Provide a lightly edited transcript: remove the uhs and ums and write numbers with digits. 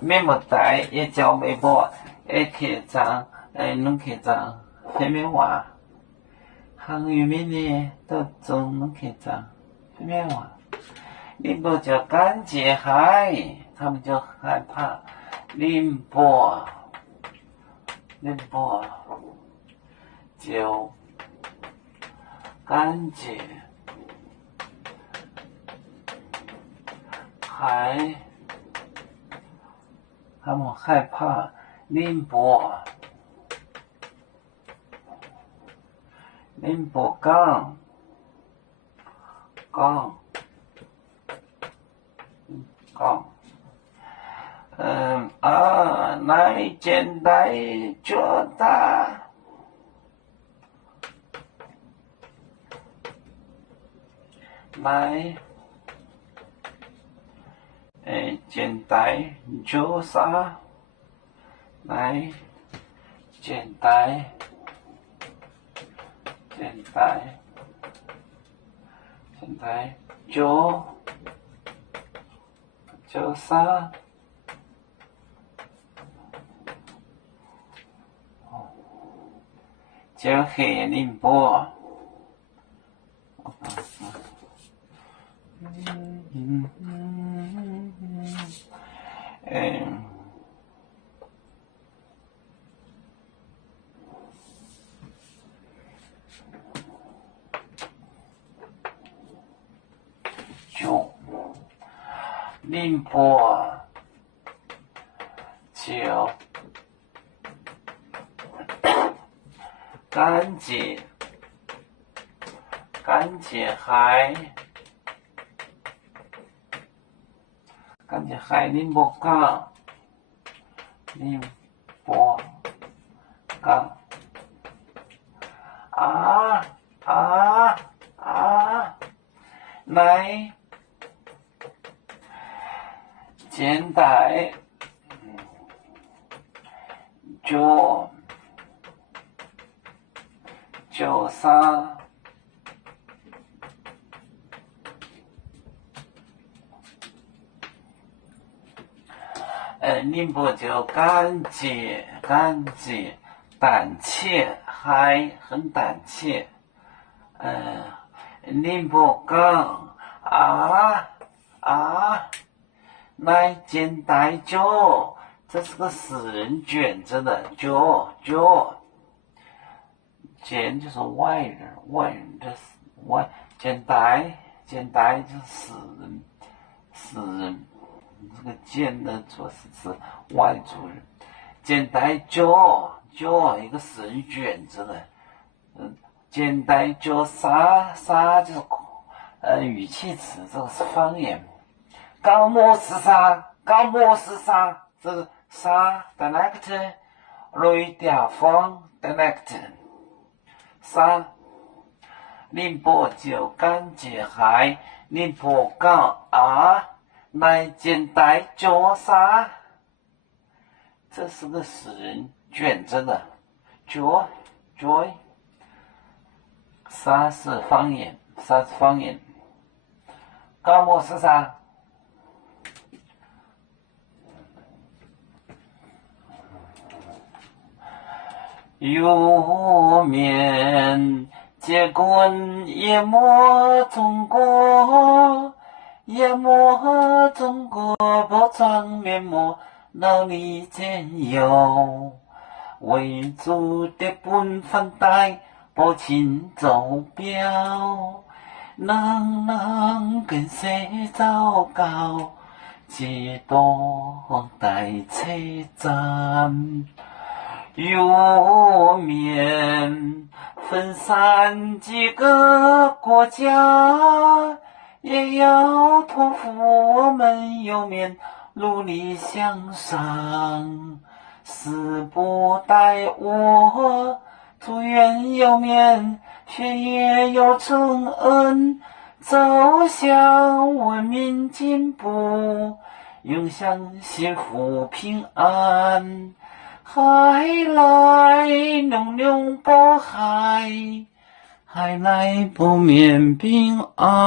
面目大，一朝未末，一客长，两客长，下面话，行业面呢都中两客长，下面话，宁波就干结海，他们就害怕宁波就干结海。他们害怕宁波港，来简单做大，来简单做啥？来简单做啥？就去宁波。就宁波就干结海，宁波港，来简单做啥？宁波就干结，胆怯，还很胆怯。宁波港来简单做，这是个死人卷着的做，简就是外人的外，简单就是死人。这个简的做是外族人，简单做一个死人卷着的，简单做啥就是语气词，这个是方言。高模是啥？这个啥 dialect， 雷调方 dialect， 啥？宁波就干结海，宁波港来简单做啥？这是个死人卷着的做，啥是方言？高模是啥？有面结棍淹没中国。淹没中国包装面目，脑里间有为主的本分带，不请走标，能跟谁糟糕？几多待车站，有面分散几个国家。也要托付我们有面努力向上，死不待我，祝愿有面学业有成恩，走向文明进步，永享幸福平安。海来浓浓波海，海来不免平安。